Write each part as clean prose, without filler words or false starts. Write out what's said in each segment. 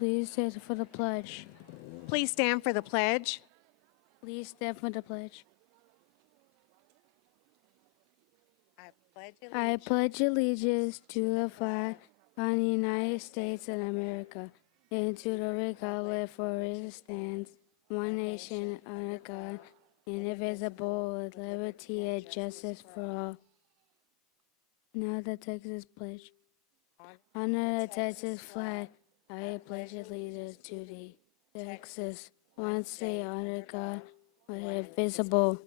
Please stand for the pledge. Please stand for the pledge. Please stand for the pledge. I pledge allegiance to the flag of the United States of America and to the republic for which it stands, one nation under God, indivisible, with liberty and justice for all. Now the Texas pledge. Honor the Texas flag. I pledge allegiance to thee, Texas, one state under God, indivisible.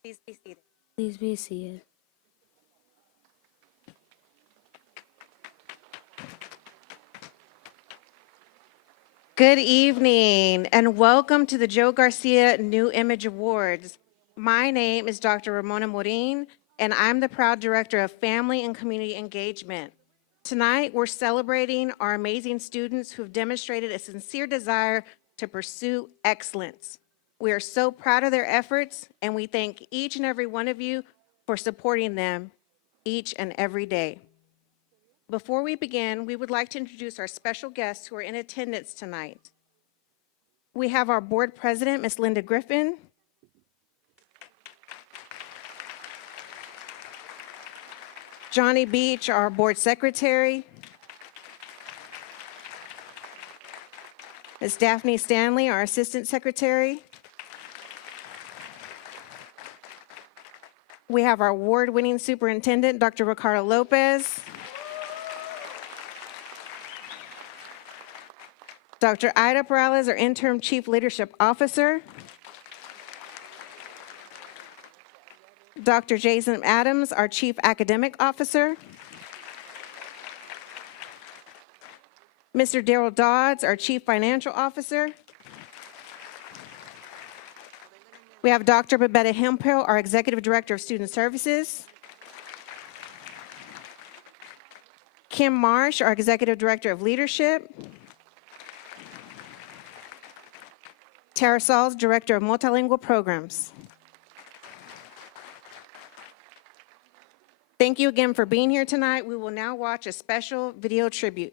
Please be seated. Please be seated. Good evening and welcome to the Joe Garcia New Image Awards. My name is Dr. Ramona Morin and I'm the proud director of Family and Community Engagement. Tonight, we're celebrating our amazing students who've demonstrated a sincere desire to pursue excellence. We are so proud of their efforts and we thank each and every one of you for supporting them each and every day. Before we begin, we would like to introduce our special guests who are in attendance tonight. We have our board president, Ms. Linda Griffin. Johnny Beach, our board secretary. Ms. Daphne Stanley, our assistant secretary. We have our award-winning superintendent, Dr. Ricardo Lopez. Dr. Ida Perales, our interim chief leadership officer. Dr. Jason Adams, our chief academic officer. Mr. Daryl Dodds, our chief financial officer. We have Dr. Babetta Hemphill, our executive director of student services. Kim Marsh, our executive director of leadership. Tara Sauls, director of multilingual programs. Thank you again for being here tonight. We will now watch a special video tribute.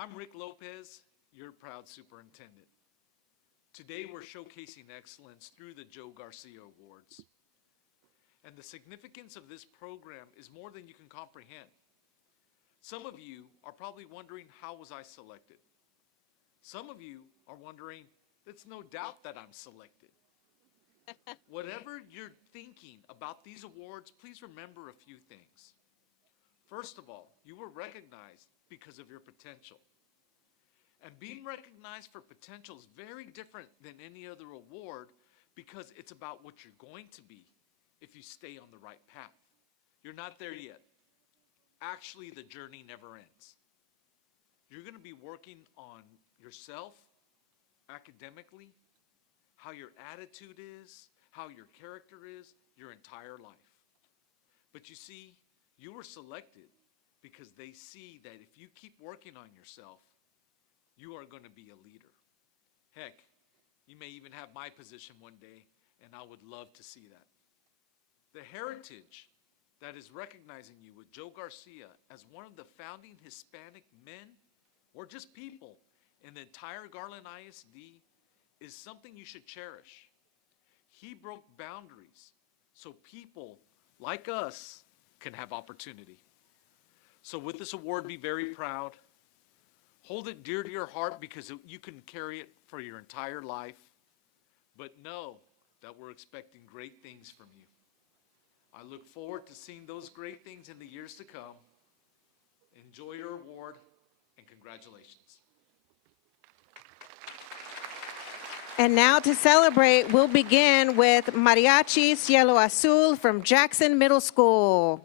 I'm Rick Lopez, your proud superintendent. Today we're showcasing excellence through the Joe Garcia Awards. And the significance of this program is more than you can comprehend. Some of you are probably wondering, how was I selected? Some of you are wondering, there's no doubt that I'm selected. Whatever you're thinking about these awards, please remember a few things. First of all, you were recognized because of your potential. And being recognized for potential is very different than any other award because it's about what you're going to be if you stay on the right path. You're not there yet. Actually, the journey never ends. You're going to be working on yourself academically, how your attitude is, how your character is, your entire life. But you see, you were selected because they see that if you keep working on yourself, you are going to be a leader. Heck, you may even have my position one day, and I would love to see that. The heritage that is recognizing you with Joe Garcia as one of the founding Hispanic men, or just people, in the entire Garland ISD is something you should cherish. He broke boundaries so people like us can have opportunity. So with this award, be very proud. Hold it dear to your heart because you can carry it for your entire life. But know that we're expecting great things from you. I look forward to seeing those great things in the years to come. Enjoy your award and congratulations. And now to celebrate, we'll begin with Mariachi Cielo Azul from Jackson Middle School.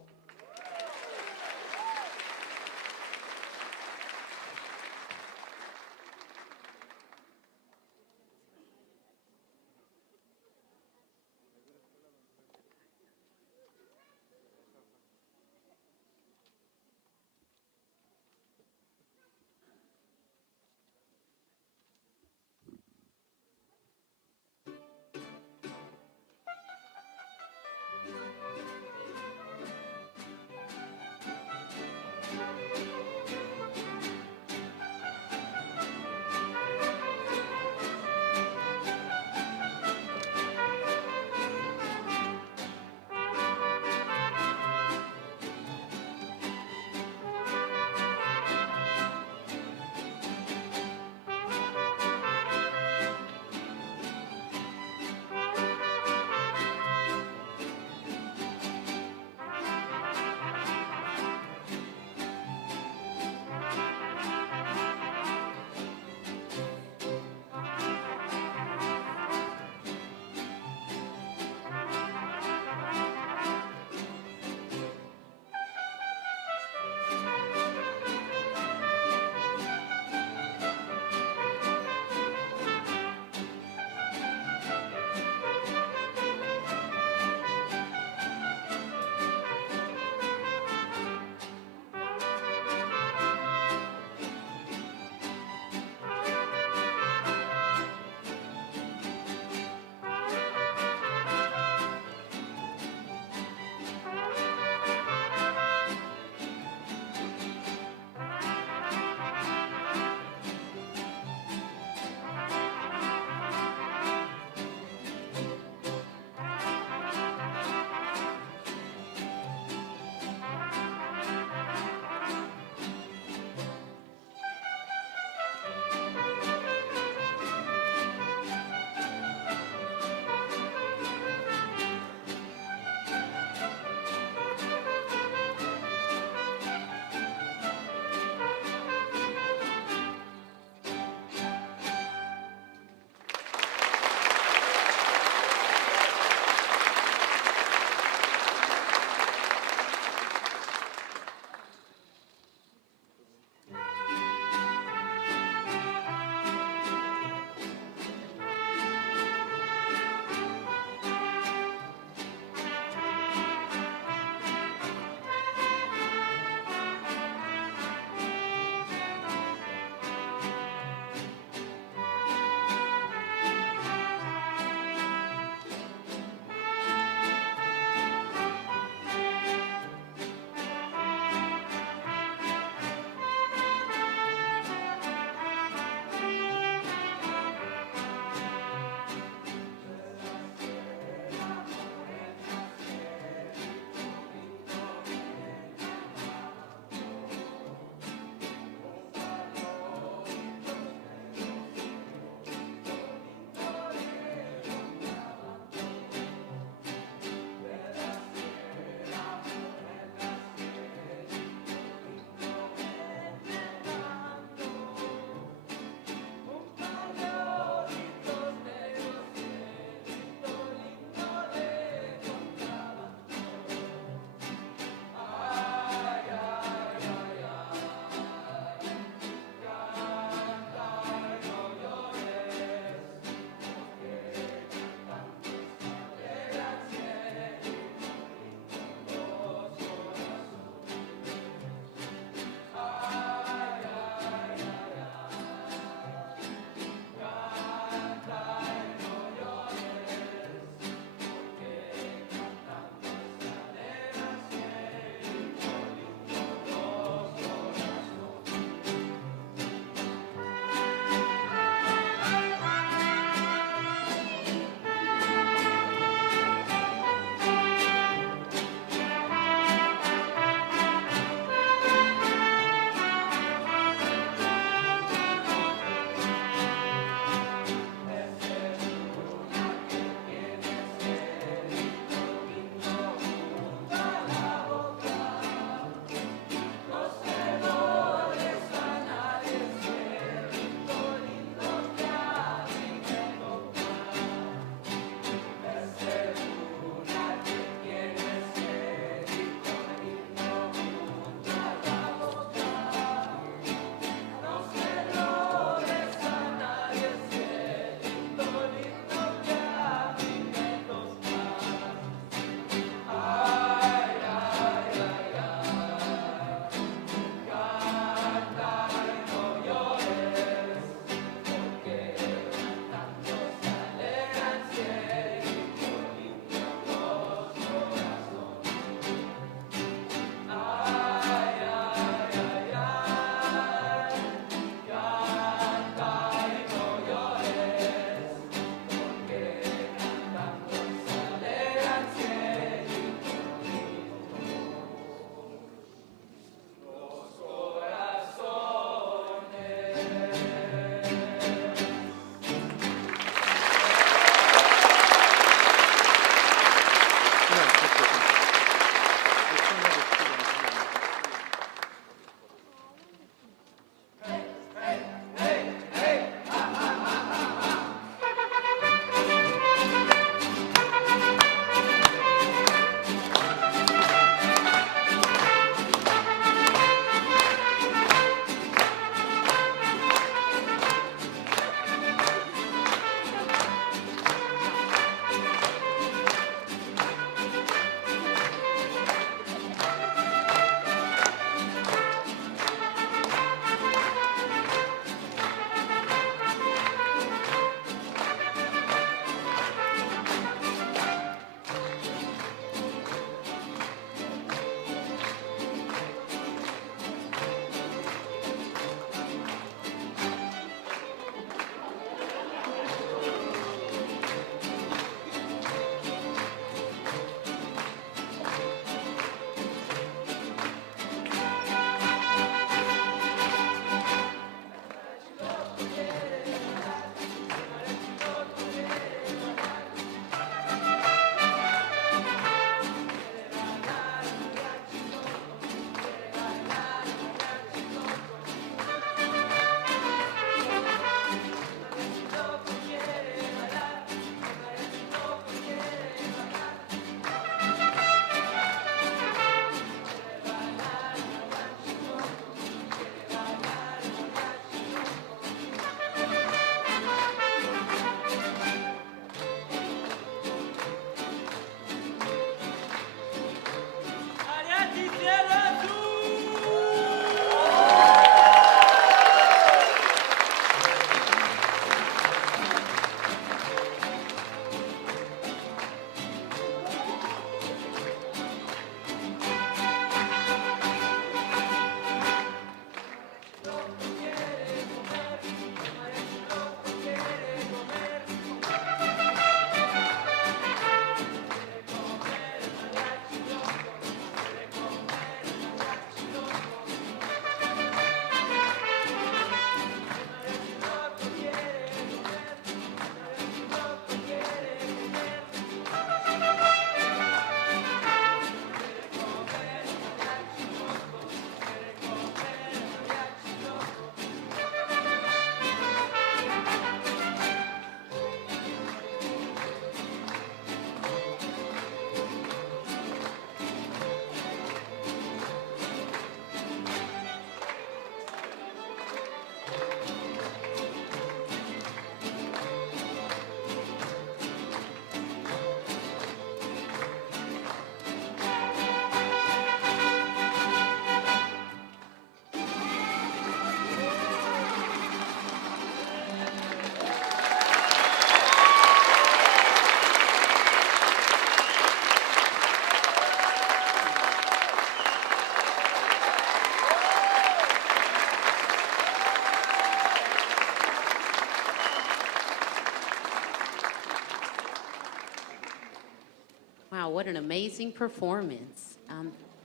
Wow, what an amazing performance.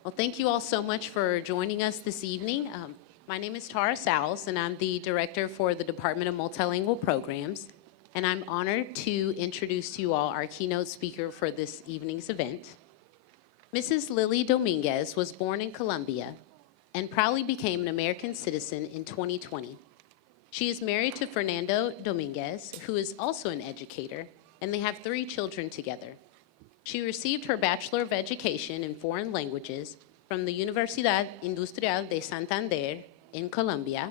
Well, thank you all so much for joining us this evening. My name is Tara Sowles, and I'm the Director for the Department of Multilingual Programs. And I'm honored to introduce to you all our keynote speaker for this evening's event. Mrs. Lily Dominguez was born in Colombia and proudly became an American citizen in 2020. She is married to Fernando Dominguez, who is also an educator, and they have 3 children together. She received her Bachelor of Education in Foreign Languages from the Universidad Industrial de Santander in Colombia.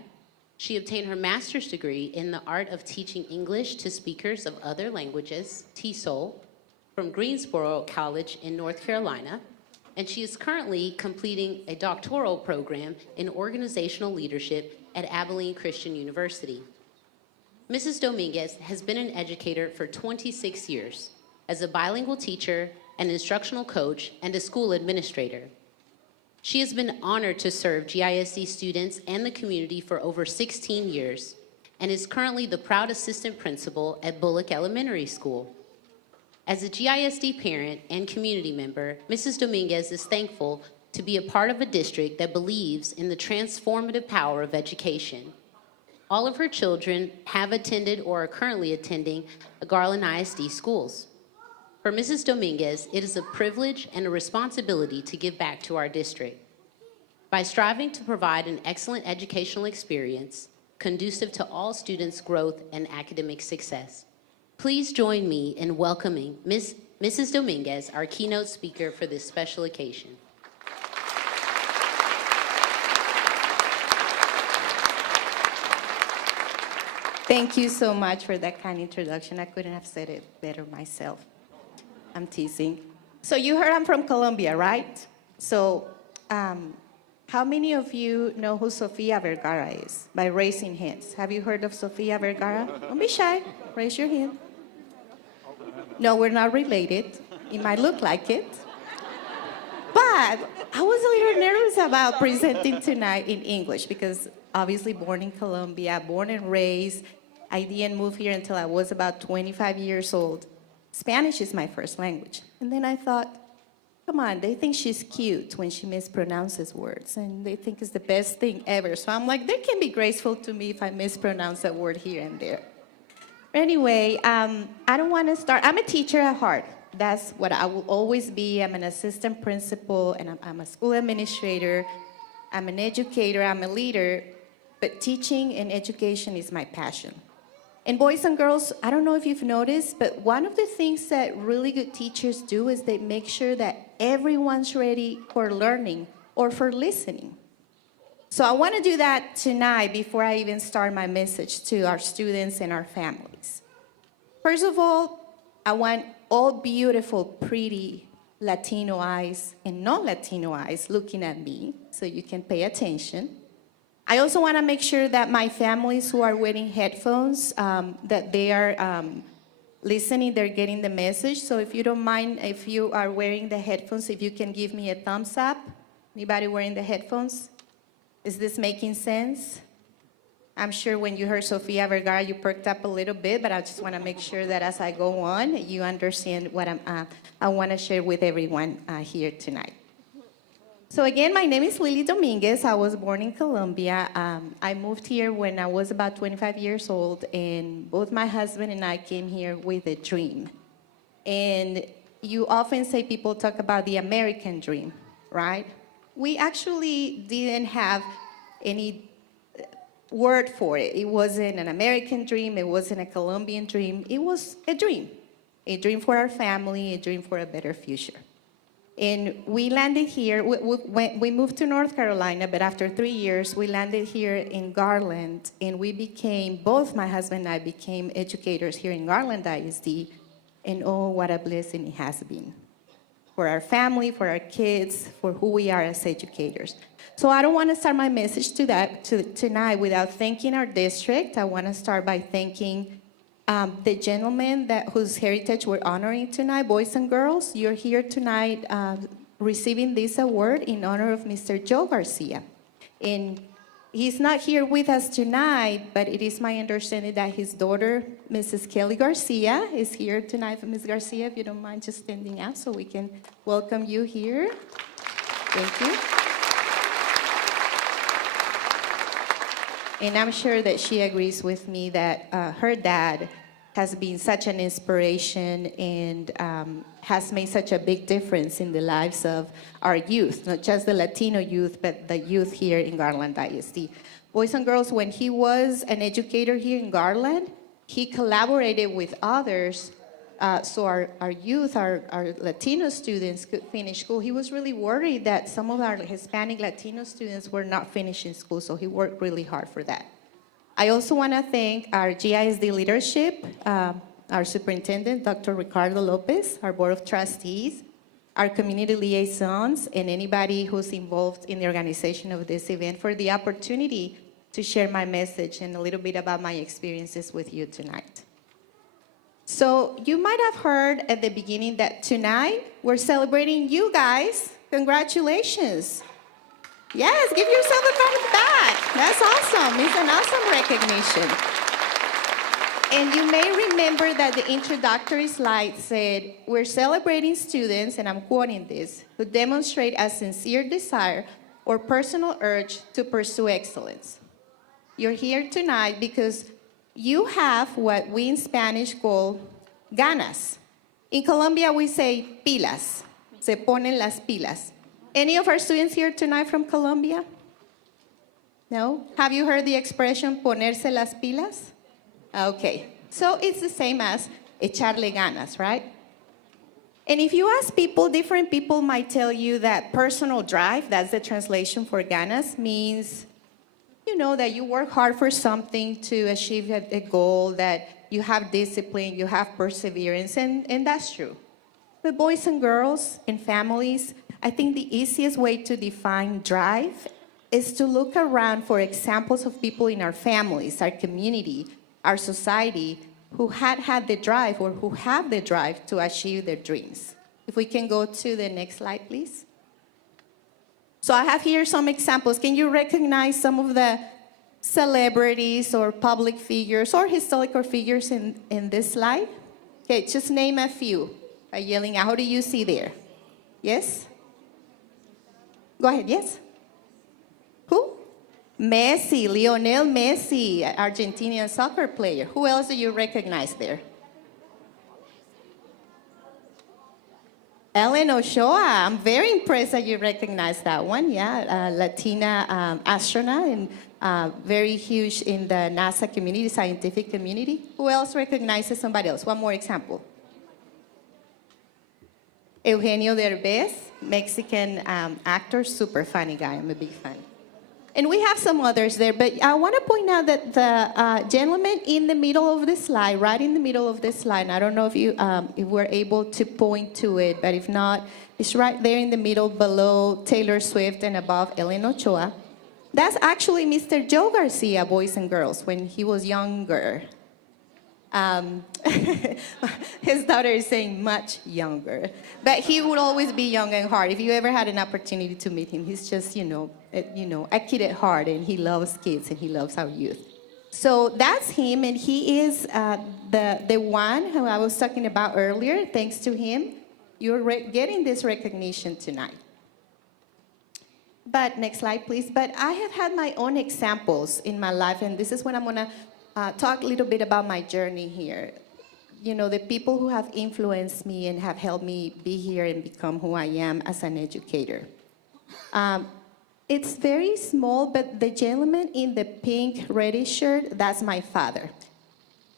She obtained her master's degree in the art of teaching English to speakers of other languages, TESOL, from Greensboro College in North Carolina, and she is currently completing a doctoral program in organizational leadership at Abilene Christian University. Mrs. Dominguez has been an educator for 26 years as a bilingual teacher, an instructional coach, and a school administrator. She has been honored to serve GISD students and the community for over 16 years and is currently the proud assistant principal at Bullock Elementary School. As a GISD parent and community member, Mrs. Dominguez is thankful to be a part of a district that believes in the transformative power of education. All of her children have attended or are currently attending the Garland ISD schools. For Mrs. Dominguez, it is a privilege and a responsibility to give back to our district. By striving to provide an excellent educational experience conducive to all students' growth and academic success, please join me in welcoming Mrs. Dominguez, our keynote speaker for this special occasion. Thank you so much for that kind introduction. I couldn't have said it better myself. I'm teasing. So you heard I'm from Colombia, right? So how many of you know who Sofia Vergara is? By raising hands. Have you heard of Sofia Vergara? Don't be shy. Raise your hand. No, we're not related. It might look like it. But I was a little nervous about presenting tonight in English because obviously born in Colombia, born and raised. I didn't move here until I was about 25 years old. Spanish is my first language. And then I thought, come on, they think she's cute when she mispronounces words, and they think it's the best thing ever. So I'm like, they can be graceful to me if I mispronounce a word here and there. Anyway, I don't want to start. I'm a teacher at heart. That's what I will always be. I'm an assistant principal, and I'm a school administrator. I'm an educator. I'm a leader. But teaching and education is my passion. And boys and girls, I don't know if you've noticed, but one of the things that really good teachers do is they make sure that everyone's ready for learning or for listening. So I want to do that tonight before I even start my message to our students and our families. First of all, I want all beautiful, pretty Latino eyes and non-Latino eyes looking at me so you can pay attention. I also want to make sure that my families who are wearing headphones, that they are listening, they're getting the message. So if you don't mind, if you are wearing the headphones, if you can give me a thumbs up. Anybody wearing the headphones? Is this making sense? I'm sure when you heard Sofia Vergara, you perked up a little bit, but I just want to make sure that as I go on, you understand what I want to share with everyone here tonight. So again, my name is Lily Dominguez. I was born in Colombia. I moved here when I was about 25 years old, and both my husband and I came here with a dream. And you often say people talk about the American dream, right? We actually didn't have any word for it. It wasn't an American dream. It wasn't a Colombian dream. It was a dream for our family, a dream for a better future. And we landed here, we moved to North Carolina, but after 3 years, we landed here in Garland, and we became, both my husband and I became educators here in Garland ISD, and oh, what a blessing it has been for our family, for our kids, for who we are as educators. So I don't want to start my message tonight without thanking our district. I want to start by thanking the gentleman whose heritage we're honoring tonight. Boys and girls, you're here tonight receiving this award in honor of Mr. Joe Garcia. And he's not here with us tonight, but it is my understanding that his daughter, Mrs. Kelly Garcia, is here tonight. Ms. Garcia, if you don't mind just standing out so we can welcome you here. Thank you. And I'm sure that she agrees with me that her dad has been such an inspiration and has made such a big difference in the lives of our youth, not just the Latino youth, but the youth here in Garland ISD. Boys and girls, when he was an educator here in Garland, he collaborated with others so our youth, our Latino students could finish school. He was really worried that some of our Hispanic Latino students were not finishing school, so he worked really hard for that. I also want to thank our GISD leadership, our superintendent, Dr. Ricardo Lopez, our board of trustees, our community liaisons, and anybody who's involved in the organization of this event for the opportunity to share my message and a little bit about my experiences with you tonight. So you might have heard at the beginning that tonight we're celebrating you guys. Congratulations. Yes, give yourself a pat on the back. That's awesome. It's an awesome recognition. And you may remember that the introductory slide said, we're celebrating students, and I'm quoting this, who demonstrate a sincere desire or personal urge to pursue excellence. You're here tonight because you have what we in Spanish call ganas. In Colombia, we say pilas. Se ponen las pilas. Any of our students here tonight from Colombia? No? Have you heard the expression ponerse las pilas? Okay. So it's the same as echarle ganas, right? And if you ask people, different people might tell you that personal drive, that's the translation for ganas, means, you know, that you work hard for something to achieve a goal, that you have discipline, you have perseverance, and that's true. But boys and girls and families, I think the easiest way to define drive is to look around for examples of people in our families, our community, our society, who had the drive or who have the drive to achieve their dreams. If we can go to the next slide, please. So I have here some examples. Can you recognize some of the celebrities or public figures or historical figures in this slide? Okay, just name a few by yelling out. How do you see there? Yes? Go ahead, yes? Who? Messi, Lionel Messi, Argentinian soccer player. Who else do you recognize there? Ellen Ochoa. I'm very impressed that you recognize that one. Yeah, Latina astronaut and very huge in the NASA community, scientific community. Who else recognizes somebody else? One more example. Eugenio Derbez, Mexican actor, super funny guy. I'm a big fan. And we have some others there, but I want to point out that the gentleman in the middle of the slide, right in the middle of the slide, and I don't know if you if we're able to point to it, but if not, it's right there in the middle below Taylor Swift and above Ellen Ochoa. That's actually Mr. Joe Garcia, boys and girls, when he was younger. His daughter is saying much younger, but he would always be young and hard. If you ever had an opportunity to meet him, he's just, a kid at heart, and he loves kids and he loves our youth. So that's him, and he is the one who I was talking about earlier. Thanks to him, you're getting this recognition tonight. But next slide, please. But I have had my own examples in my life, and this is when I'm gonna talk a little bit about my journey here. You know, the people who have influenced me and have helped me be here and become who I am as an educator. It's very small, but the gentleman in the pink reddish shirt, that's my father.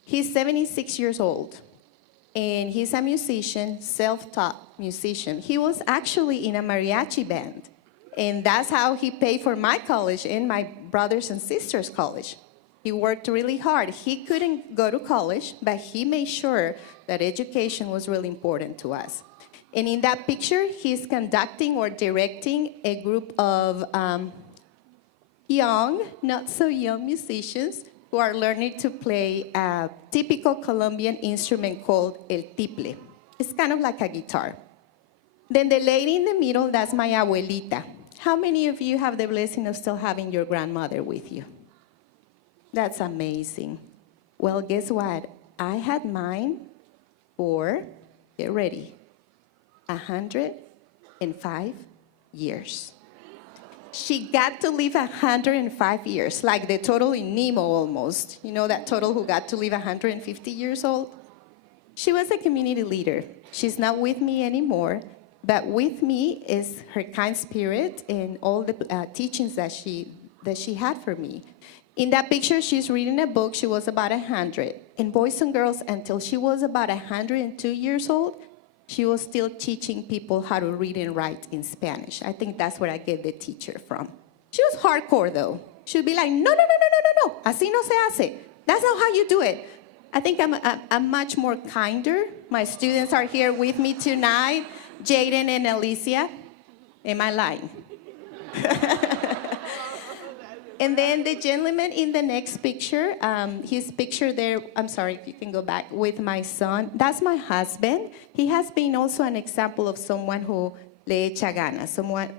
He's 76 years old, and he's a musician, self-taught musician. He was actually in a mariachi band, and that's how he paid for my college and my brothers and sisters' college. He worked really hard. He couldn't go to college, but he made sure that education was really important to us. And in that picture, he's conducting or directing a group of young, not so young musicians who are learning to play a typical Colombian instrument called el tiple. It's kind of like a guitar. Then the lady in the middle, that's my abuelita. How many of you have the blessing of still having your grandmother with you? That's amazing. Well, guess what? I had mine for, get ready, 105 years. She got to live 105 years, like the total in Nemo almost. You know that total who got to live 150 years old? She was a community leader. She's not with me anymore, but with me is her kind spirit and all the teachings that she had for me. In that picture, she's reading a book. She was about 100. And boys and girls, until she was about 102 years old, she was still teaching people how to read and write in Spanish. I think that's where I get the teacher from. She was hardcore, though. She'd be like, no, así no se hace. That's not how you do it. I think I'm much more kinder. My students are here with me tonight, Jaden and Alicia. Am I lying? And then the gentleman in the next picture, his picture there, I'm sorry, you can go back, with my son. That's my husband. He has been also an example of someone who le echa ganas,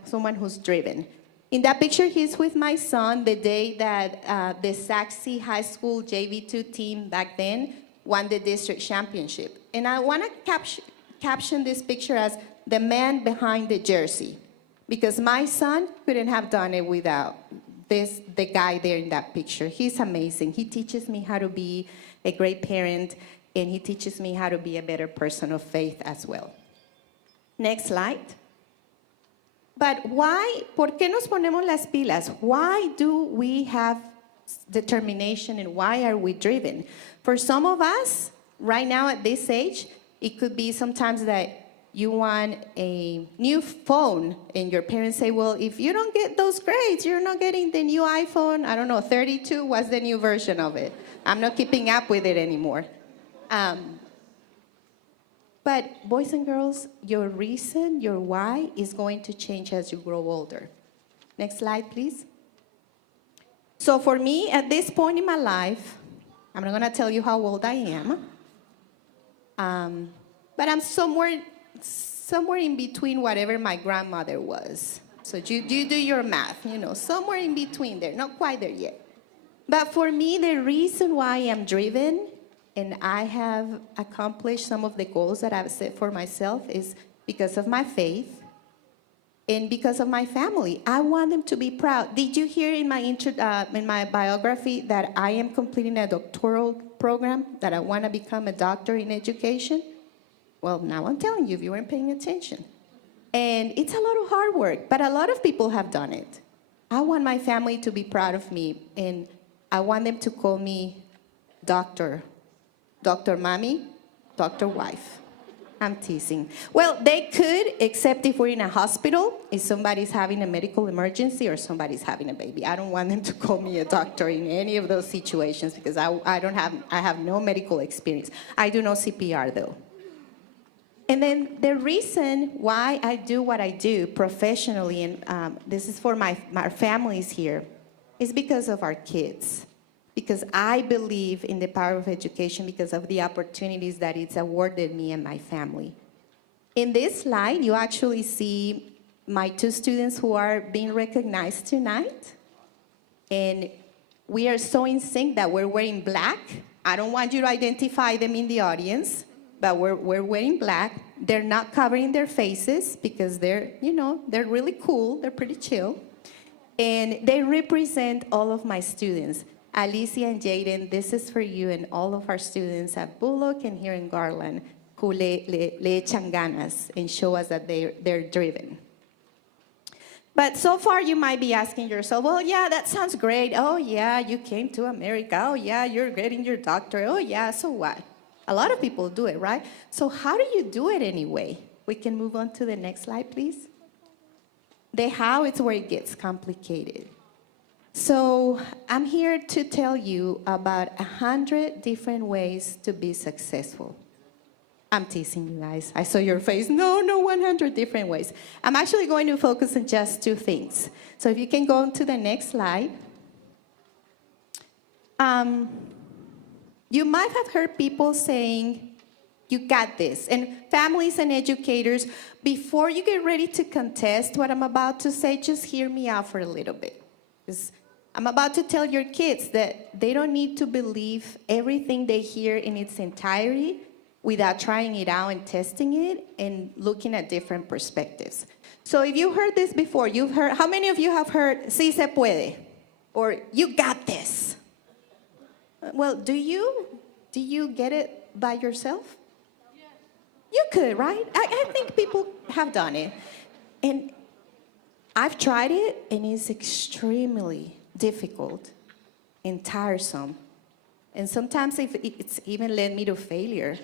someone who's driven. In that picture, he's with my son the day that the Saxe High School JV2 team back then won the district championship. And I want to caption this picture as the man behind the jersey, because my son couldn't have done it without the guy there in that picture. He's amazing. He teaches me how to be a great parent, and he teaches me how to be a better person of faith as well. Next slide. But why, ¿por qué nos ponemos las pilas? Why do we have determination and why are we driven? For some of us, right now at this age, it could be sometimes that you want a new phone and your parents say, well, if you don't get those grades, you're not getting the new iPhone, I don't know, 32, what's the new version of it? I'm not keeping up with it anymore. But boys and girls, your reason, your why is going to change as you grow older. Next slide, please. So for me, at this point in my life, I'm not going to tell you how old I am, but I'm somewhere in between whatever my grandmother was. So you do your math, somewhere in between there, not quite there yet. But for me, the reason why I'm driven and I have accomplished some of the goals that I've set for myself is because of my faith and because of my family. I want them to be proud. Did you hear in my biography that I am completing a doctoral program, that I want to become a doctor in education? Well, now I'm telling you if you weren't paying attention. And it's a lot of hard work, but a lot of people have done it. I want my family to be proud of me, and I want them to call me Dr. Mommy, Dr. Wife. I'm teasing. Well, they could, except if we're in a hospital, if somebody's having a medical emergency or somebody's having a baby. I don't want them to call me a doctor in any of those situations because I have no medical experience. I do know CPR though. And then the reason why I do what I do professionally, and this is for my families here, is because of our kids. Because I believe in the power of education because of the opportunities that it's awarded me and my family. In this slide, you actually see my two students who are being recognized tonight. And we are so in sync that we're wearing black. I don't want you to identify them in the audience, but we're wearing black. They're not covering their faces because they're really cool. They're pretty chill. And they represent all of my students. Alicia and Jaden, this is for you and all of our students at Bullock and here in Garland who le echan ganas and show us that they're driven. But so far you might be asking yourself, well, yeah, that sounds great. Oh, yeah, you came to America. Oh, yeah, you're getting your doctorate. Oh, yeah, so what? A lot of people do it, right? So how do you do it anyway? We can move on to the next slide, please. The how is where it gets complicated. So I'm here to tell you about 100 different ways to be successful. I'm teasing you guys. I saw your face. No, 100 different ways. I'm actually going to focus on just 2 things. So if you can go on to the next slide. You might have heard people saying, you got this. And families and educators, before you get ready to contest what I'm about to say, just hear me out for a little bit. Because I'm about to tell your kids that they don't need to believe everything they hear in its entirety without trying it out and testing it and looking at different perspectives. So if you heard this before, how many of you have heard, sí se puede? Or you got this? Well, do you get it by yourself? Yes. You could, right? I think people have done it. And I've tried it, and it's extremely difficult and tiresome. And sometimes it's even led me to failure.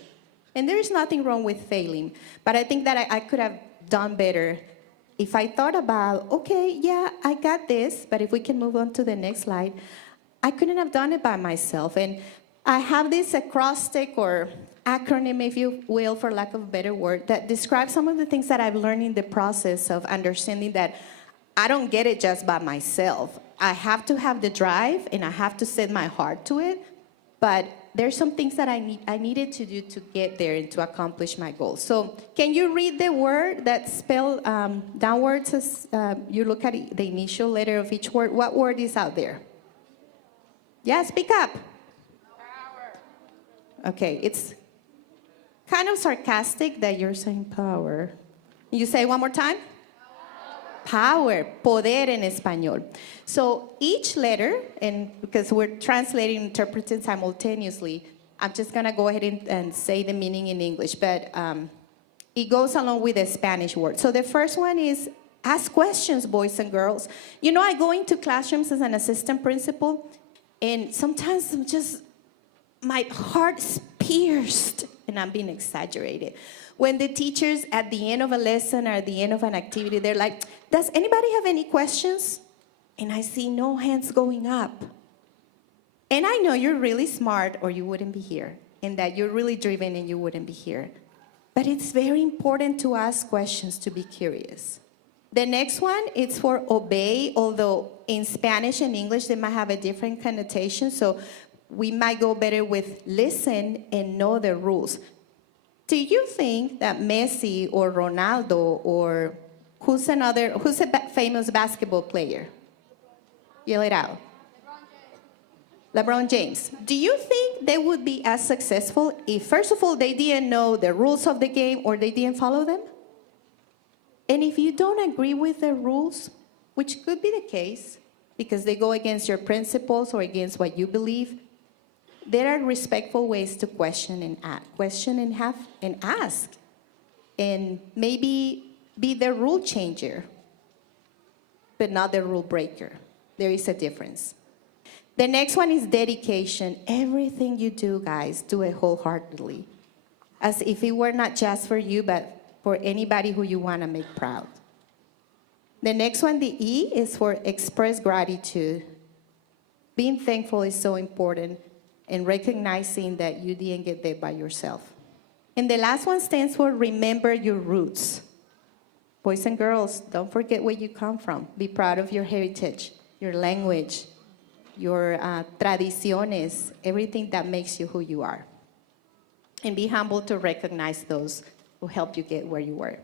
And there is nothing wrong with failing, but I think that I could have done better if I thought about, okay, yeah, I got this, but if we can move on to the next slide, I couldn't have done it by myself. And I have this acrostic or acronym, if you will, for lack of a better word, that describes some of the things that I've learned in the process of understanding that I don't get it just by myself. I have to have the drive, and I have to set my heart to it, but there's some things that I needed to do to get there and to accomplish my goals. So can you read the word that's spelled downwards as you look at the initial letter of each word? What word is out there? Yeah, speak up. Power. Okay, it's kind of sarcastic that you're saying power. You say it one more time? power, poder en español. So each letter, and because we're translating and interpreting simultaneously, I'm just gonna go ahead and say the meaning in English, but it goes along with the Spanish word. So the first one is ask questions, boys and girls. You know, I go into classrooms as an assistant principal, and sometimes my heart's pierced, and I'm being exaggerated. When the teachers at the end of a lesson or at the end of an activity, they're like, does anybody have any questions? And I see no hands going up. And I know you're really smart or you wouldn't be here, and that you're really driven and you wouldn't be here. But it's very important to ask questions, to be curious. The next one is for obey, although in Spanish and English they might have a different connotation, so we might go better with listen and know the rules. Do you think that Messi or Ronaldo or who's a famous basketball player? Yell it out. LeBron James. Do you think they would be as successful if, first of all, they didn't know the rules of the game or they didn't follow them? And if you don't agree with the rules, which could be the case, because they go against your principles or against what you believe, there are respectful ways to question and ask, and maybe be the rule changer, but not the rule breaker. There is a difference. The next one is dedication. Everything you do, guys, do it wholeheartedly, as if it were not just for you, but for anybody who you want to make proud. The next one, the E, is for express gratitude. Being thankful is so important, and recognizing that you didn't get there by yourself. And the last one stands for remember your roots. Boys and girls, don't forget where you come from. Be proud of your heritage, your language, your tradiciones, everything that makes you who you are. And be humble to recognize those who helped you get where you were.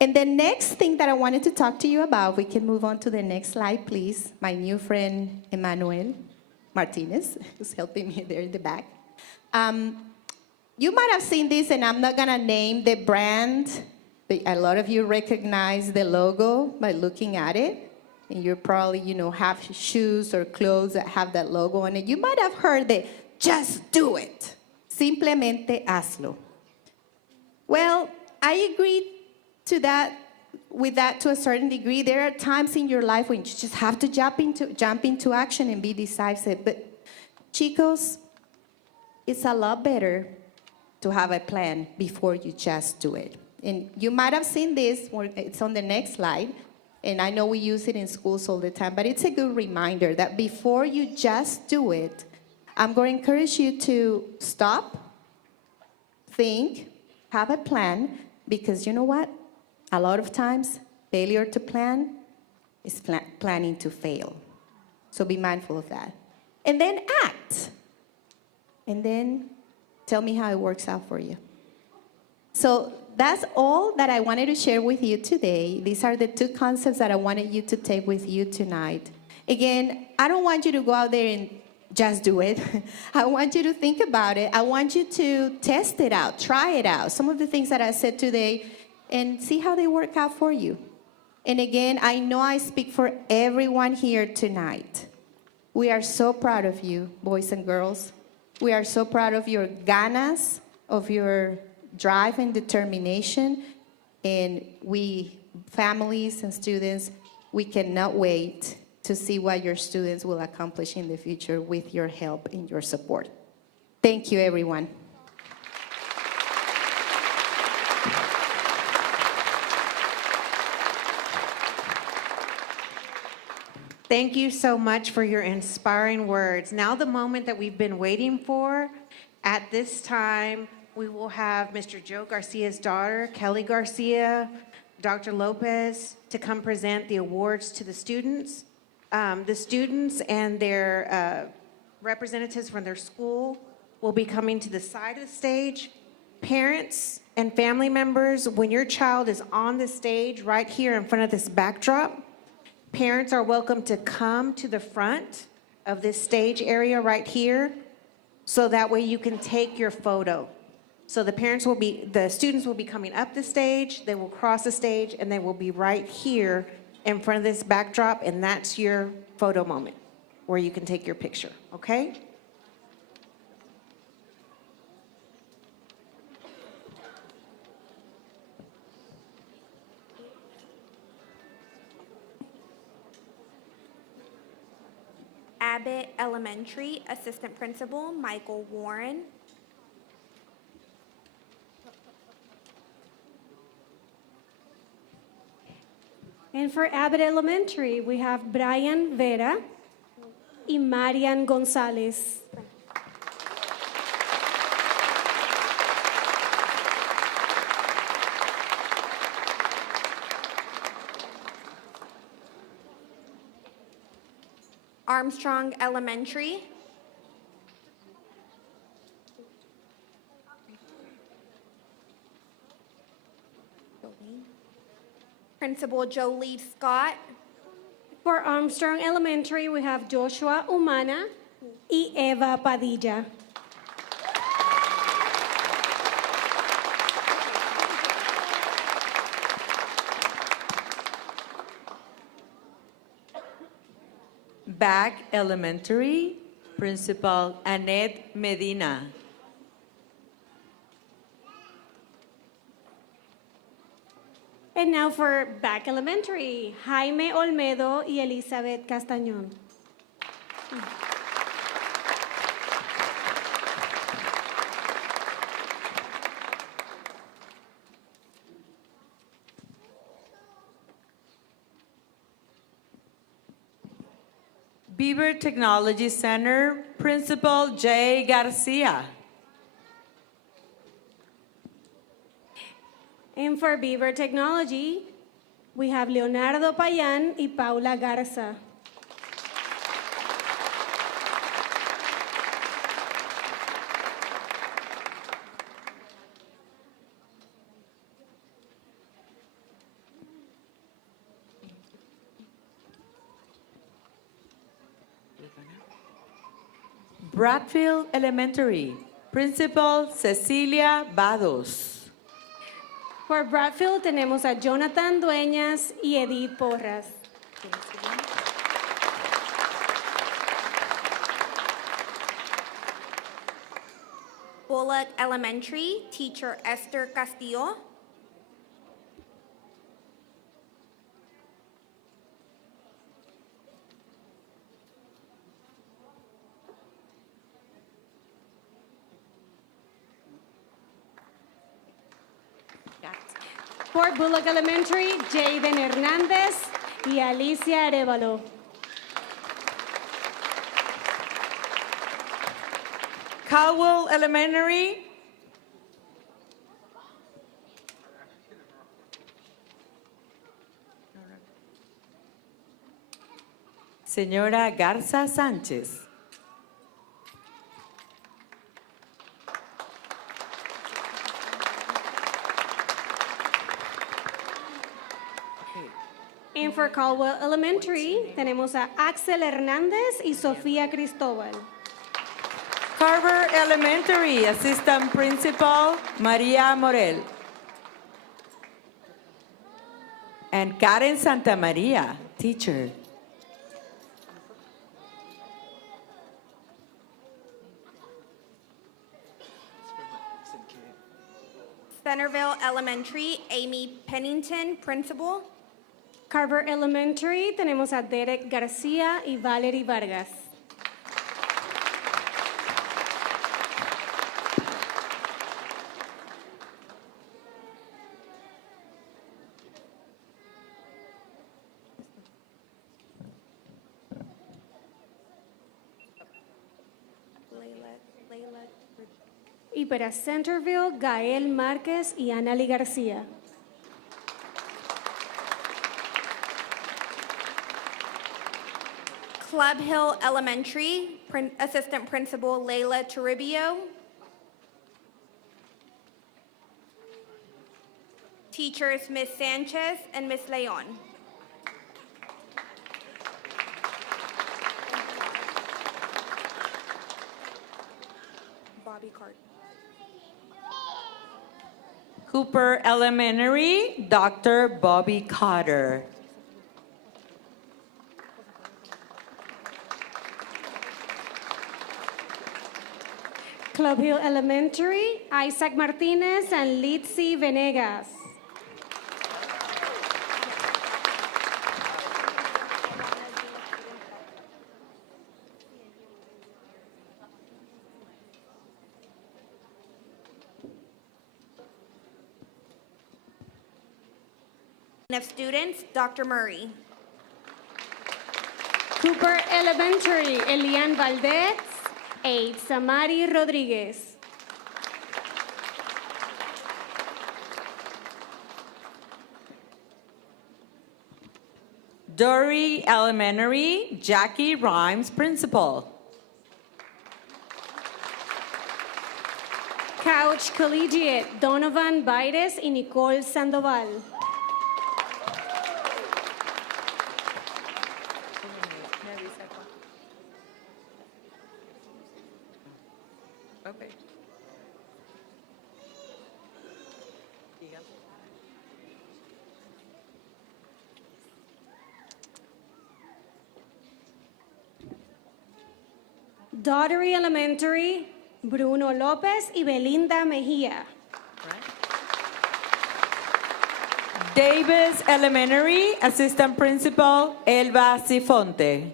And the next thing that I wanted to talk to you about, we can move on to the next slide, please. My new friend, Emmanuel Martinez, who's helping me there in the back. You might have seen this, and I'm not gonna name the brand, but a lot of you recognize the logo by looking at it. And you're probably, have shoes or clothes that have that logo on it. You might have heard the just do it. Simplemente hazlo. Well, I agree with that to a certain degree. There are times in your life when you just have to jump into action and be decisive. But chicos, it's a lot better to have a plan before you just do it. And you might have seen this, it's on the next slide, and I know we use it in schools all the time, but it's a good reminder that before you just do it, I'm going to encourage you to stop, think, have a plan, because you know what? A lot of times, failure to plan is planning to fail. So be mindful of that. And then act. And then tell me how it works out for you. So that's all that I wanted to share with you today. These are the two concepts that I wanted you to take with you tonight. Again, I don't want you to go out there and just do it. I want you to think about it. I want you to test it out, try it out. Some of the things that I said today, and see how they work out for you. And again, I know I speak for everyone here tonight. We are so proud of you, boys and girls. We are so proud of your ganas, of your drive and determination. And we, families and students, we cannot wait to see what your students will accomplish in the future with your help and your support. Thank you, everyone. Thank you so much for your inspiring words. Now the moment that we've been waiting for. At this time, we will have Mr. Joe Garcia's daughter, Kelly Garcia, Dr. Lopez, to come present the awards to the students. The students and their representatives from their school will be coming to the side of the stage. Parents and family members, when your child is on the stage right here in front of this backdrop, parents are welcome to come to the front of this stage area right here, so that way you can take your photo. So the students will be coming up the stage, they will cross the stage, and they will be right here in front of this backdrop, and that's your photo moment where you can take your picture, okay? Abbott Elementary, Assistant Principal Michael Warren. And for Abbott Elementary, we have Brian Vera y Marian Gonzalez. Armstrong Elementary. Principal Jolie Scott. For Armstrong Elementary, we have Joshua Umana y Eva Padilla. Back Elementary, Principal Annette Medina. And now for Back Elementary, Jaime Olmedo y Elizabeth Castañón. Beaver Technology Center, Principal J. Garcia. And for Beaver Technology, we have Leonardo Payan y Paula Garza. Bradfield Elementary, Principal Cecilia Vados. For Bradfield tenemos a Jonathan Dueñas y Edith Porras. Bullock Elementary, Teacher Esther Castillo. For Bullock Elementary, Jaden Hernández y Alicia Arevalo. Caldwell Elementary, Señora Garza Sánchez. And for Caldwell Elementary, tenemos a Axel Hernández y Sofía Cristóbal. Carver Elementary, Assistant Principal María Morel. And Karen Santa Maria, Teacher. Centerville Elementary, Amy Pennington, Principal. Carver Elementary, tenemos a Derek Garcia y Valerie Vargas. Y para Centerville, Gael Márquez y Anali García. Club Hill Elementary, Assistant Principal Layla Toribio. Teachers Ms. Sanchez and Ms. Leon. Bobby Cart. Cooper Elementary, Dr. Bobby Cotter. Club Hill Elementary, Isaac Martinez and Litzy Venegas. Dean of Students, Dr. Murray. Cooper Elementary, Elian Valdez, 8, Samari Rodriguez. Dory Elementary, Jackie Rhymes, Principal. Couch Collegiate, Donovan Baires y Nicole Sandoval. Okay. Daughtery Elementary, Bruno López y Belinda Mejía. Davis Elementary, Assistant Principal, Elba Sifonte.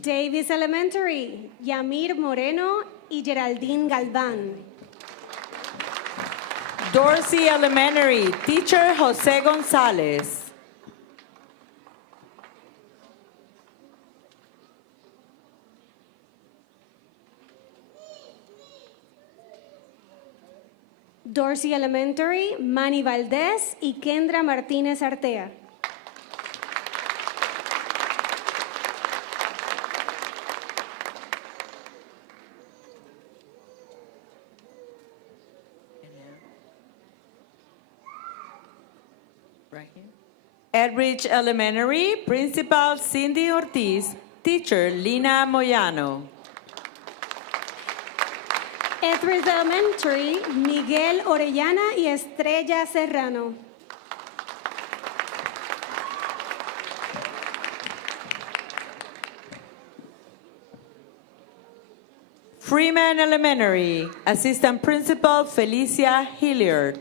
Davis Elementary, Yamir Moreno y Geraldine Galván. Dorsey Elementary, Teacher Jose Gonzalez. Dorsey Elementary, Manny Valdez y Kendra Martínez Artea. Edridge Elementary, Principal Cindy Ortiz, Teacher Lina Moyano. Etheridge Elementary, Miguel Orellana y Estrella Serrano. Freeman Elementary, Assistant Principal Felicia Hilliard.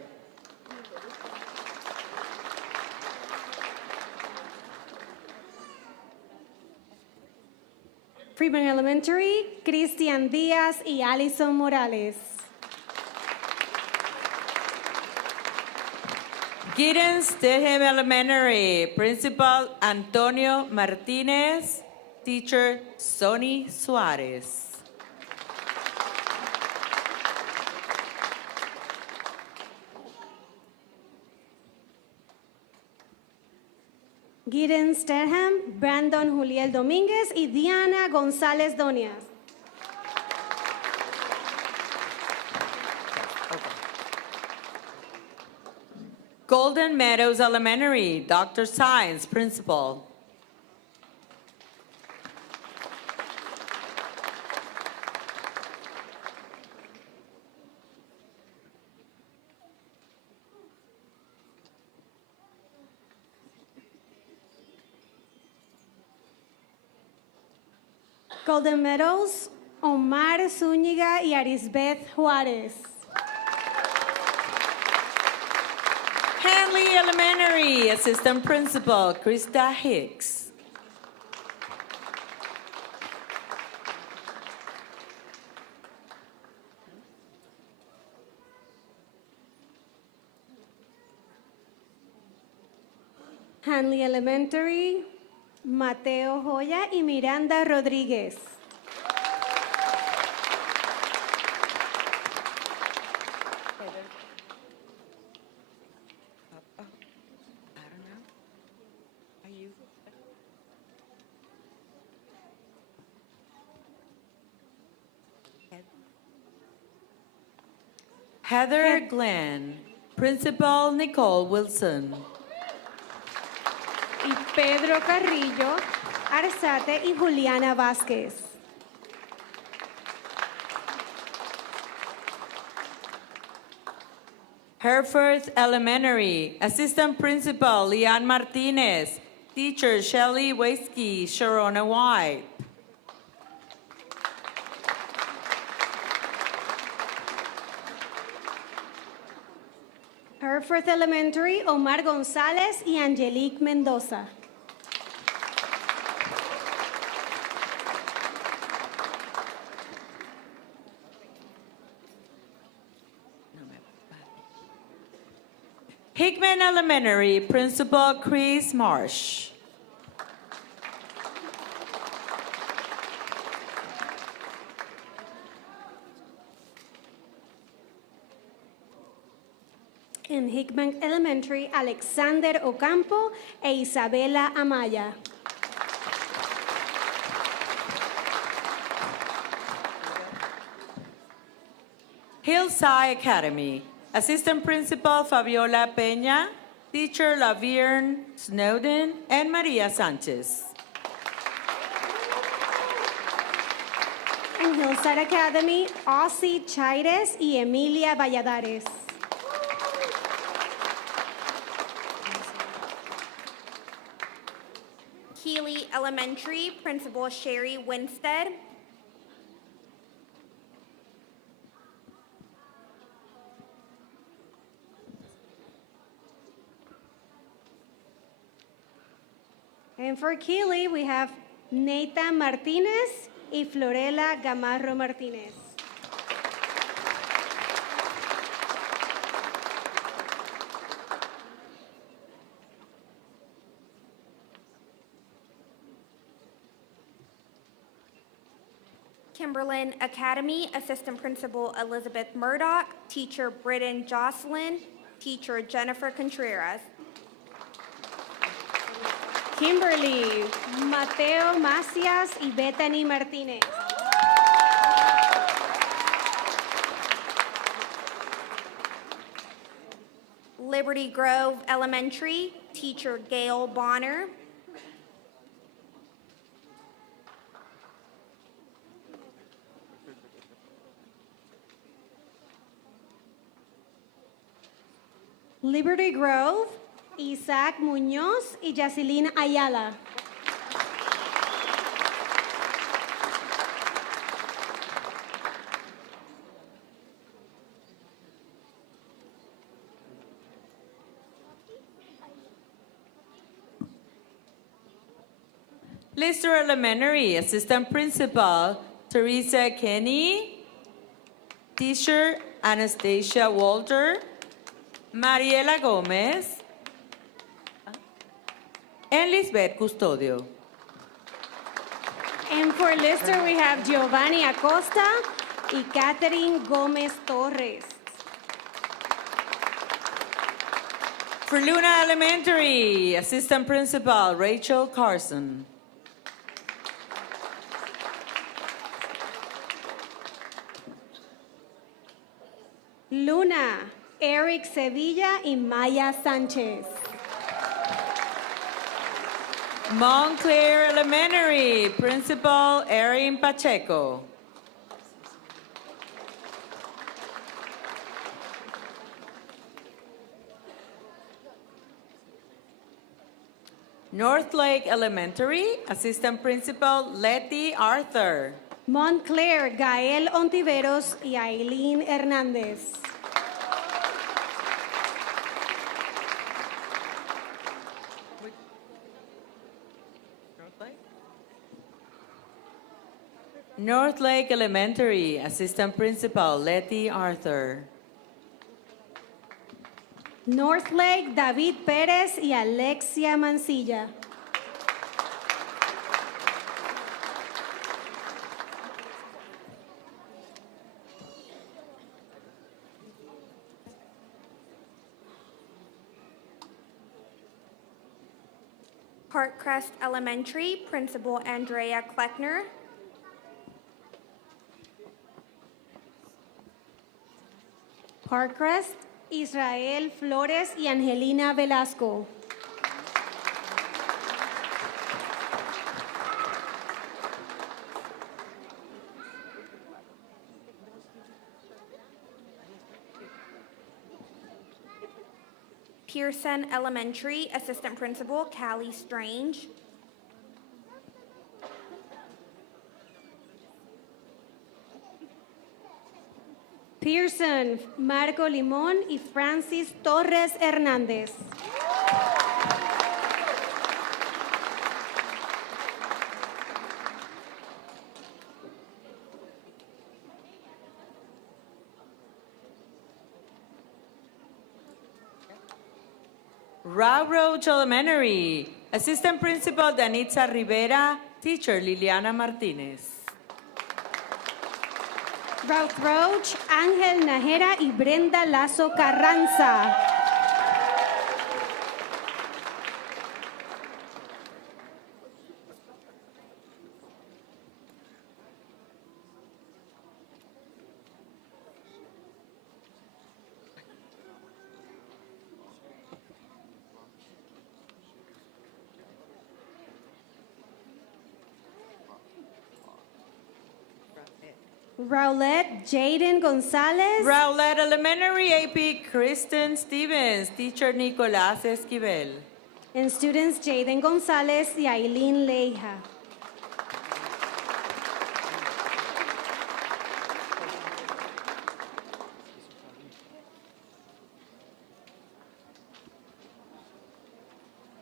Freeman Elementary, Cristian Díaz y Alison Morales. Giddens Stedham Elementary, Principal Antonio Martinez, Teacher Sonny Suarez. Gideon Sterham, Brandon Juliel Domínguez y Diana González Donias. Golden Meadows Elementary, Dr. Science, Principal. Golden Meadows, Omar Zúñiga y Arisbeth Juárez. Hanley Elementary, Assistant Principal Krista Hicks. Hanley Elementary, Mateo Joya y Miranda Rodríguez. Heather Glenn, Principal Nicole Wilson. y Pedro Carrillo Arzate y Juliana Vázquez. Hereford Elementary, Assistant Principal Leon Martinez, Teacher Shelly Waisky, Sharona White. Hereford Elementary, Omar González y Angelique Mendoza. Hickman Elementary, Principal Chris Marsh. En Hickman Elementary, Alexander Ocampo e Isabela Amaya. Hillside Academy, Assistant Principal Fabiola Peña, Teacher Lavierne Snowden, and Maria Sanchez. En Hillside Academy, Ossie Chaires y Emilia Valladares. Keeley Elementary, Principal Sherry Winstead. And for Keeley, we have Nathan Martinez y Florela Gamarro Martinez. Kimberlin Academy, Assistant Principal Elizabeth Murdoch, Teacher Britton Jocelyn, Teacher Jennifer Contreras. Kimberly, Mateo Macias y Bethany Martinez. Liberty Grove Elementary, Teacher Gail Bonner. Liberty Grove, Isaac Muñoz y Yacelina Ayala. Lister Elementary, Assistant Principal Teresa Kenny, Teacher Anastasia Walter, Mariela Gomez, and Lisbeth Custodio. And for Lister, we have Giovanni Acosta y Catherine Gomez Torres. For Luna Elementary, Assistant Principal Rachel Carson. Luna, Eric Sevilla y Maya Sánchez. Montclair Elementary, Principal Erin Pacheco. Northlake Elementary, Assistant Principal Letty Arthur. Montclair, Gael Ontiveros y Aileen Hernández. Northlake Elementary, Assistant Principal Letty Arthur. Northlake, David Pérez y Alexia Mancilla. Parkcrest Elementary, Principal Andrea Kleckner. Parkcrest, Israel Flores y Angelina Velasco. Pearson Elementary, Assistant Principal Callie Strange. Pearson, Marco Limón y Francis Torres Hernández. Roach Elementary, Assistant Principal Danitza Rivera, Teacher Liliana Martinez. Ralph Roach, Ángel Najera y Brenda Lazo Carranza. Rowlett Jaden Gonzalez. Rowlett Elementary, AP Kristen Stevens, Teacher Nicolás Esquivel. And students Jaden Gonzalez y Aileen Leija.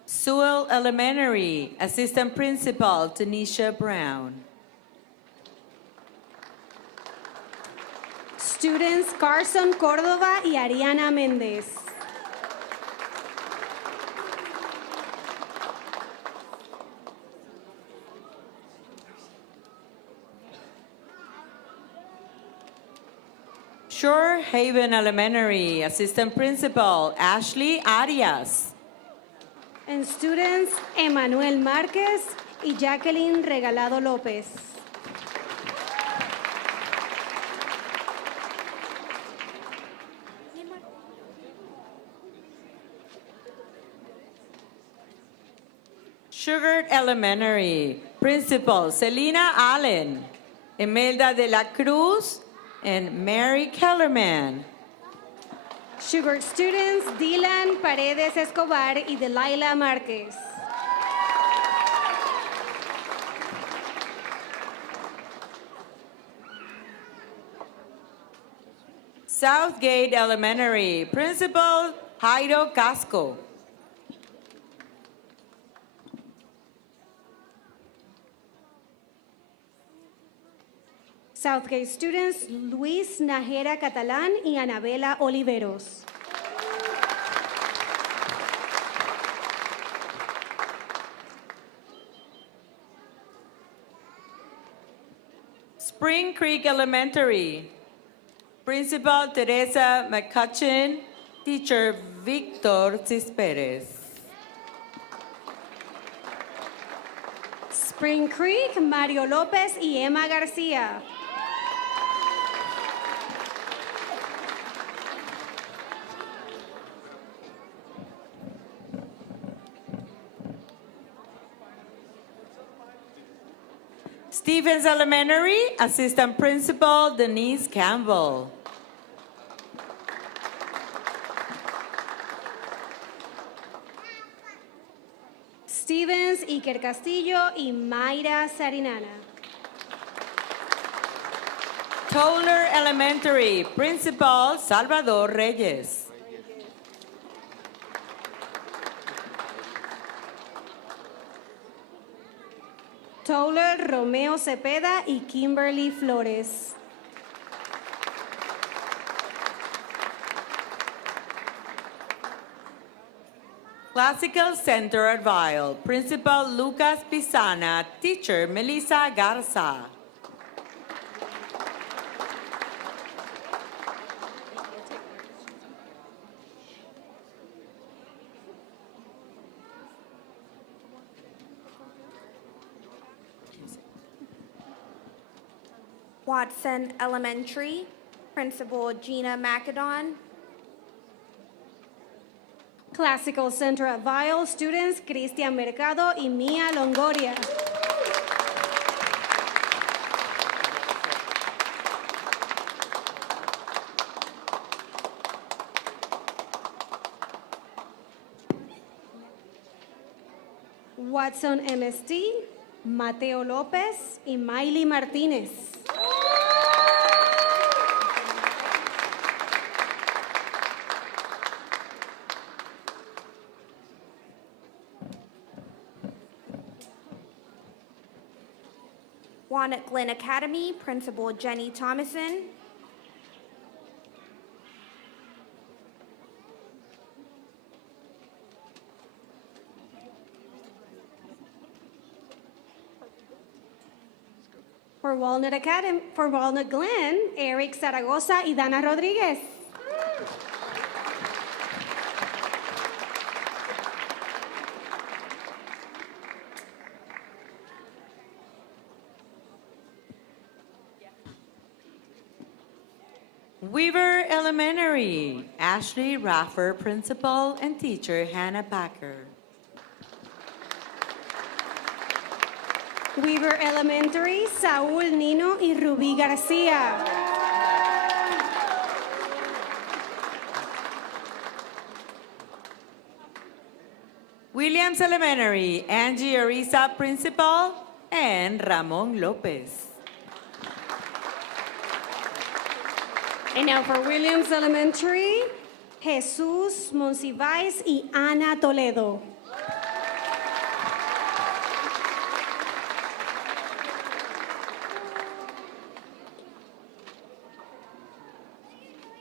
Sewell Elementary, Assistant Principal Tanisha Brown. Students Carson Córdoba y Ariana Méndez. Shore Haven Elementary, Assistant Principal Ashley Arias. And students Emanuel Márquez y Jacqueline Regalado López. Sugar Elementary, Principal Selena Allen, Imelda de la Cruz, and Mary Kellerman. Sugar students Dylan Paredes Escobar y Delilah Márquez. Southgate Elementary, Principal Jairo Casco. Southgate students Luis Najera Catalán y Anabela Oliveros. Spring Creek Elementary, Principal Teresa McCutcheon, Teacher Victor Cisperes. Spring Creek Mario López y Emma Garcia. Stevens Elementary, Assistant Principal Denise Campbell. Stevens Iker Castillo y Mayra Sarinana. Toller Elementary, Principal Salvador Reyes. Toller Romeo Cepeda y Kimberly Flores. Classical Center at Vile, Principal Lucas Pisana, Teacher Melissa Garza. Watson Elementary, Principal Gina Macedon. Classical Center at Vile students Cristian Mercado y Mia Longoria. Watson MSD, Mateo López y Miley Martínez. Walnut Glen Academy, Principal Jenny Thomason. For Walnut Glen, Eric Zaragoza y Dana Rodríguez. Weaver Elementary, Ashley Raffer, Principal, and Teacher Hannah Packer. Weaver Elementary, Saúl Nino y Rubí Garcia. Williams Elementary, Angie Ariza, Principal, and Ramon Lopez. And now for Williams Elementary, Jesús Monsiváis y Ana Toledo.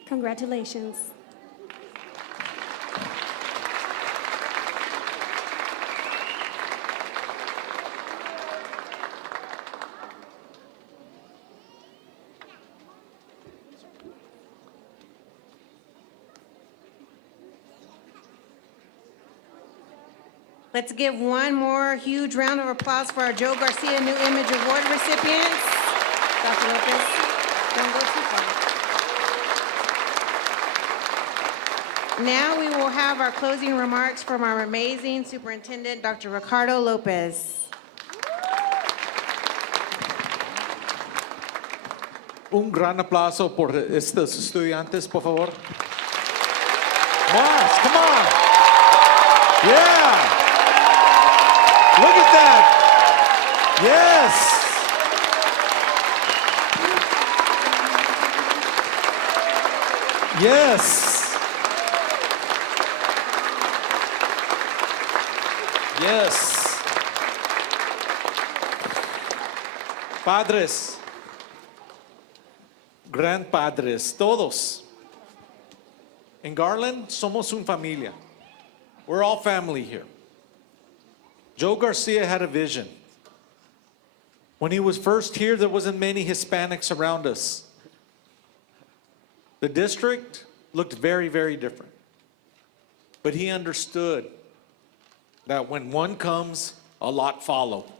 Congratulations. Let's give one more huge round of applause for our Joe Garcia New Image Award recipients. Dr. Lopez, don't go too far. Now we will have our closing remarks from our amazing Superintendent, Dr. Ricardo Lopez. Un gran aplauso por estos estudiantes, por favor. Más, come on. Yeah. Look at that. Yes. Yes. Yes. Padres, grandpadres, todos. En Garland somos una familia. We're all family here. Joe Garcia had a vision. When he was first here, there wasn't many Hispanics around us. The district looked very, very different. But he understood that when one comes, a lot follow.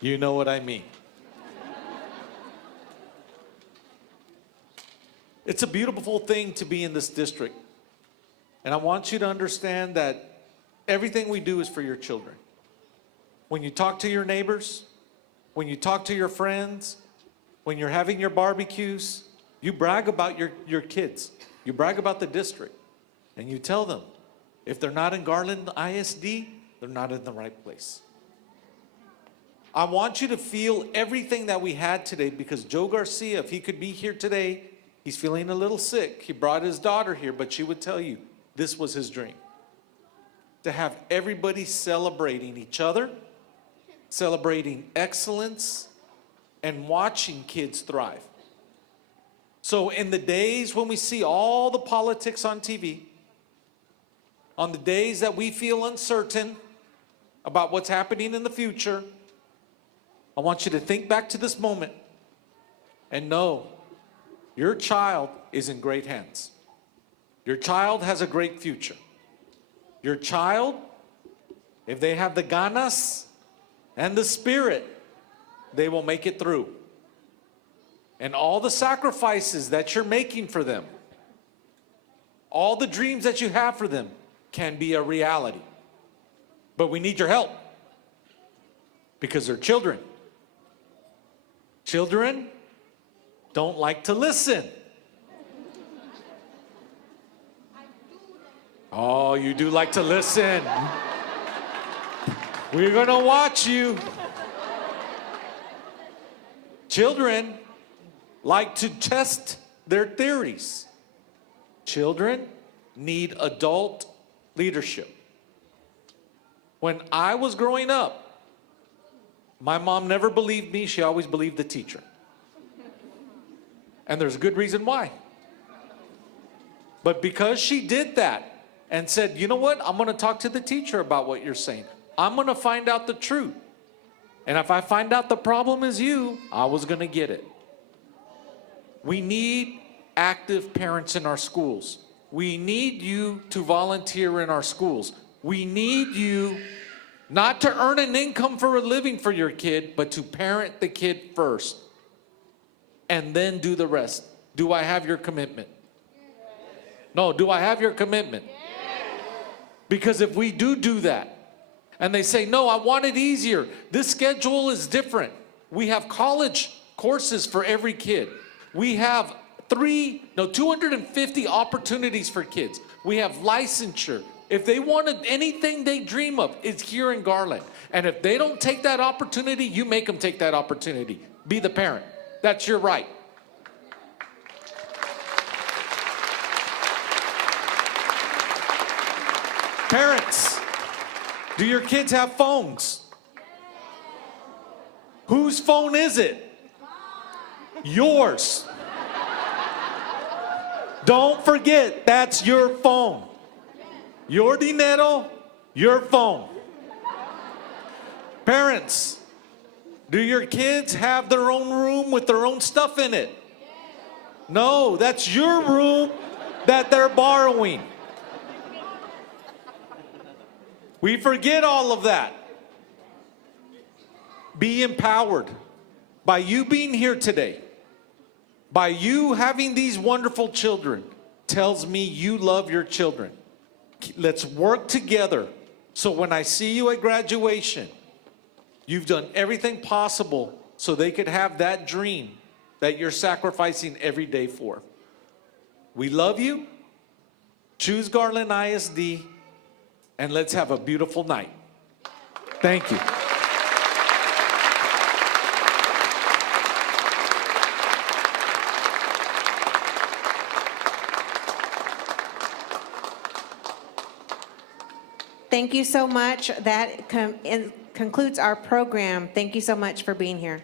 You know what I mean. It's a beautiful thing to be in this district. And I want you to understand that everything we do is for your children. When you talk to your neighbors, when you talk to your friends, when you're having your barbecues, you brag about your kids. You brag about the district. And you tell them, if they're not in Garland ISD, they're not in the right place. I want you to feel everything that we had today, because Joe Garcia, if he could be here today, he's feeling a little sick. He brought his daughter here, but she would tell you this was his dream. To have everybody celebrating each other, celebrating excellence, and watching kids thrive. So in the days when we see all the politics on TV, on the days that we feel uncertain about what's happening in the future, I want you to think back to this moment and know your child is in great hands. Your child has a great future. Your child, if they have the ganas and the spirit, they will make it through. And all the sacrifices that you're making for them, all the dreams that you have for them can be a reality. But we need your help because they're children. Children don't like to listen. Oh, Oh, you do like to listen. We're going to watch you. Children like to test their theories. Children need adult leadership. When I was growing up, my mom never believed me. She always believed the teacher. And there's a good reason why. But because she did that and said, you know what? I'm going to talk to the teacher about what you're saying. I'm going to find out the truth. And if I find out the problem is you, I was going to get it. We need active parents in our schools. We need you to volunteer in our schools. We need you not to earn an income for a living for your kid, but to parent the kid first and then do the rest. Do I have your commitment? No, do I have your commitment? Because if we do that, and they say, no, I want it easier. This schedule is different. We have college courses for every kid. We have 250 opportunities for kids. We have licensure. If they wanted anything they dream of, it's here in Garland. And if they don't take that opportunity, you make them take that opportunity. Be the parent. That's your right. Parents, do your kids have phones? Whose phone is it? Yours. Don't forget, that's your phone. Your dinero, your phone. Parents, do your kids have their own room with their own stuff in it? No, that's your room that they're borrowing. We forget all of that. Be empowered by you being here today. By you having these wonderful children tells me you love your children. Let's work together so when I see you at graduation, you've done everything possible so they could have that dream that you're sacrificing every day for. We love you. Choose Garland ISD, and let's have a beautiful night. Thank you. Thank you so much. That concludes our program. Thank you so much for being here.